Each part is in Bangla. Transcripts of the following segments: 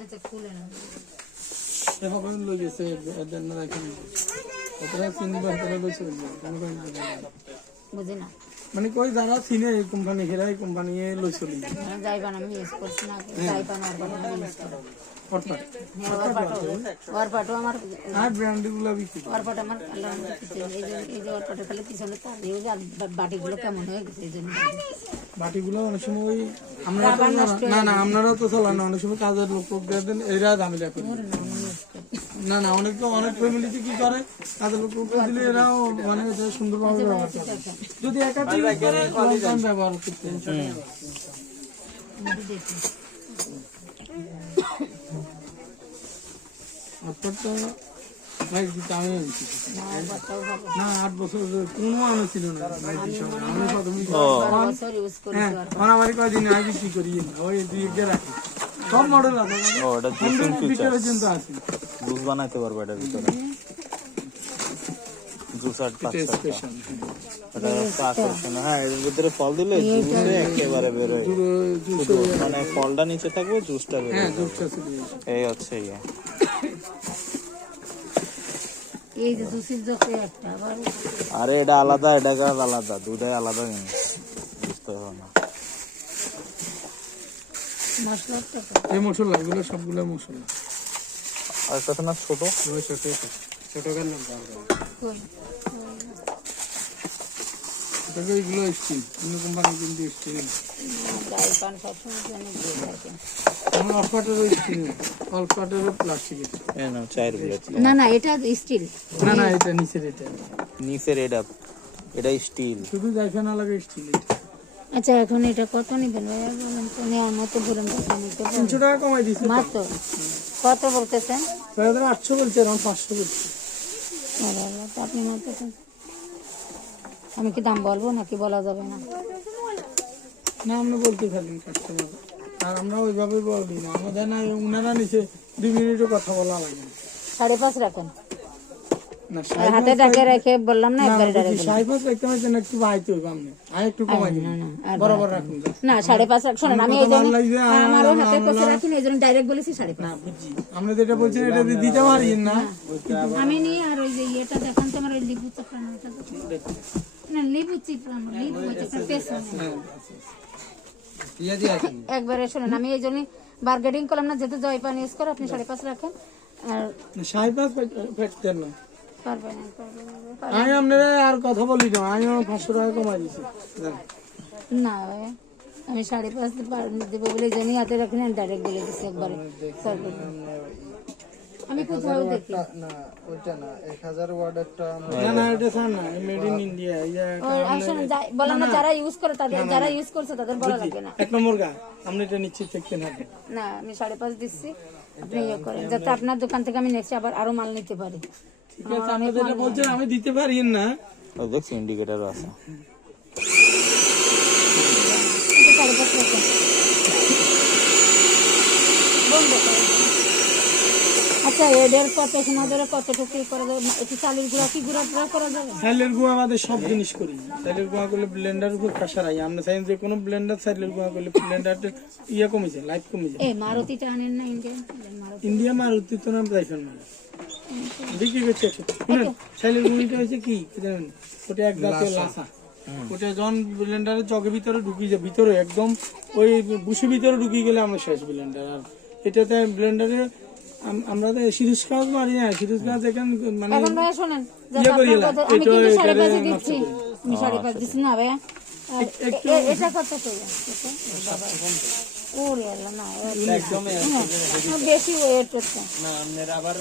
আচ্ছা খুলে না এখন লই গেছে এদের না রাখেন ওরা চিনবা তারা লইছে বুঝি না মানে কই যারা চিনে এই কোম্পানি হেরা এই কোম্পানি লইছে যাইবা না আমি ইউজ করছি না যাইবা না ইউজ করো পটপাট ওয়ারপাটো আমার আর ব্র্যান্ডগুলো বিক্রি ওয়ারপাট আমার এই যে ওয়ারপাটো খালি পিছনে তার এই যে বাটিগুলো কেমন হয়ে গেছে এই জন্য বাটিগুলো অনেক সময় ওই আমরা না না আপনারাও তো চলা না অনেক সময় কাজের লোকদের দেন এরা ঝামেলা করে না না অনেক তো অনেক ফ্যামিলিতে কি করে কাজের লোকদের দিলে এরাও মানে এটা সুন্দরভাবে ব্যবহার করে যদি একাটি করে কম ব্যবহার করতে অর্থাৎ ভাই আমি না 8 বছর কোনো আমি ছিল না আমি প্রথমে আমার কয়দিন আগে বিক্রি করি ওই 2 রাখি সব মডেল আছে ওটা পর্যন্ত আছে জুস বানাইতে পারবে এটার ভিতরে জুস আর স্পেশাল এটা আকর্ষণ হ্যাঁ এর ভিতরে ফল দিলে জুসে একেবারে বের হয় মানে ফলটা নিচে থাকবে জুসটা বের হ্যাঁ জুসটা এই হচ্ছে ইয়ে এই যে জুসের জকে একটা আবার আরে এটা আলাদা এটা আলাদা দুটাই আলাদা জিনিস বুঝতে হবে না মশলাটা এই মশলা এগুলো সবগুলো মশলা আর কত না ছোট ওই ছোট কেন কই তবে এগুলো স্টিল অন্য কোম্পানি কিন্তু স্টিল যাই পান সবসময় জানি দিয়ে থাকে আমার অফারের স্টিল অফারের প্লাস্টিকের এই না 4 প্লেট না না এটা স্টিল না না এটা নিচের এটা স্টিল শুধু জায়গা না লাগে স্টিল আচ্ছা এখন এটা কত নেবেন ভাইয়া বলেন তো নেওয়ার মতো বলুন কত নিতে 300 টাকা কমাই দিয়েছে মাত্র কত বলতেছেন 800 বলছে আর 500 বলছে আরে আল্লাহ তো আপনি মাত্র আমি কি দাম বলবো নাকি বলা যাবে না না আমরা বলতে পারি কাস্টমার আর আমরা ওইভাবে বলি না আমাদের না উনারা নিচে 2 মিনিটও কথা বলা লাগে না 5.5 রাখেন না হাতে ডাকে রেখে বললাম না একবারে ডাইরেক্ট 5.5 রাখতে হবে না একটু বাইতে হবে আপনি আর একটু কমাই দিন বরাবর রাখুন না 5.5 রাখ শুনুন আমি এই জন্য আমারও হাতে কষে রাখুন এই জন্য ডাইরেক্ট বলেছি 5.5 না বুঝি আমরা যেটা বলছি এটা দিতে পারি না আমি নিয়ে আর ওই যে এটা দেখান তো আমার ওই লিবু চাপড়ানোটা না লিবু চিপড়ানো লিবু চিপড়া পেছনে দিয়া দিয়া একবারে শুনুন আমি এই জন্য বার্গেনিং করলাম না যেহেতু জয়পান ইউজ করে আপনি 5.5 রাখেন আর 5.5 ফেটতেন না পারবেন আমি আপনারা আর কথা বলি না আমি 500 টাকা কমাই দিছি না ভাই আমি 5.5 দেবো বলে জানি হাতে রাখেন ডাইরেক্ট বলে দিচ্ছি একবারে আমি কোথাও দেখি না ওইটা না 1000 ওয়াটেরটা না না এটা সান না মেড ইন ইন্ডিয়া আসলে বললাম না যারা ইউজ করে তাদের যারা ইউজ করছে তাদের বলা লাগে না এক নম্বর গা আপনি এটা নিশ্চিত দেখতে না না আমি 5.5 দিচ্ছি আপনি ইয়ে করেন যাতে আপনার দোকান থেকে আমি নেক্সট আবার আরো মাল নিতে পারি ঠিক আছে আপনি যেটা বলছেন আমি দিতে পারি না ওই দেখছি ইন্ডিকেটর আছে আচ্ছা এদের কত সময় ধরে কতটুকু করা যাবে একটু চালের গুঁড়া কি গুঁড়া করা যাবে চালের গুঁড়া আমাদের সব জিনিস করি চালের গুঁড়া করলে ব্লেন্ডার উপর প্রেসার আই আমরা চাই যে কোনো ব্লেন্ডার চালের গুঁড়া করলে ব্লেন্ডারটা ইয়ে কমেছে লাইফ কমেছে এই মারুতিটা আনেন না ইন্ডিয়া মারুতি তো নাম যাইছেন না বিক্রি করছে শুনেন চালের গুঁড়িটা হয়েছে কি জানেন ওটা এক জাতীয় লাসা ওটা যখন ব্লেন্ডারের জগের ভিতরে ঢুকিয়ে যায় ভিতরে একদম ওই বুসি ভিতরে ঢুকিয়ে গেলে আমরা শেষ ব্লেন্ডার আর এটাতে ব্লেন্ডারে আমরা তো সিরিজ কাজ মারি না সিরিজ কাজ এখানে মানে এখন ভাই শুনেন ইয়ে করিয়ে না আমি কিন্তু 5.5 দিচ্ছি আমি 5.5 দিচ্ছি না ভাই এটা কত তো ওরে আল্লাহ না একদম বেশি ওয়েট হচ্ছে না আপনার আবার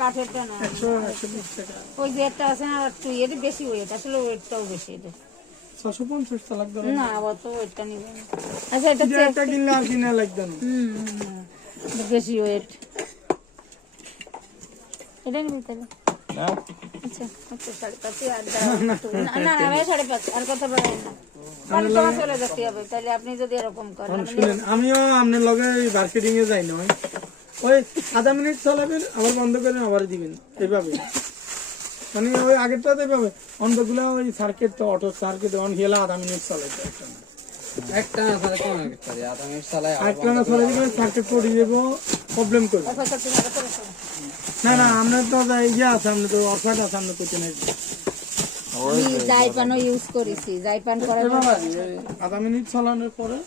কাঠের টানা 120 টাকা ওই যে একটা আছে না একটু এর বেশি ওয়েট আসলে ওয়েটটাও বেশি এটা 650 টাকা লাগবে না অত ওয়েটটা নিবেন আচ্ছা এটা একটা কিনলে আর কিনা লাগবে না বেশি ওয়েট এটা নিবি তাহলে আচ্ছা আচ্ছা 5.5 আর না না ভাই 5.5 আর কত বাড়াই না আমি তো চলে যেতে হবে তাহলে আপনি যদি এরকম করেন শুনেন আমিও আপনার লগে মার্কেটিং এ যাই না ওই আধা মিনিট চালাবেন আবার বন্ধ করেন আবার দিবেন এইভাবে মানে ওই আগেরটাতে পাবে অন্ধগুলো ওই সার্কিট তো অটো সার্কিট অন হেলা আধা মিনিট চলে একটা না চলে দিলে সার্কিট পড়ে যাবো প্রবলেম করবে না না আমরা তো ইয়ে আছে আমরা তো অফার আছে আমরা করতে নাই আমি জাইপানও ইউজ করেছি জাইপান করার পর আধা মিনিট চালানোর পরে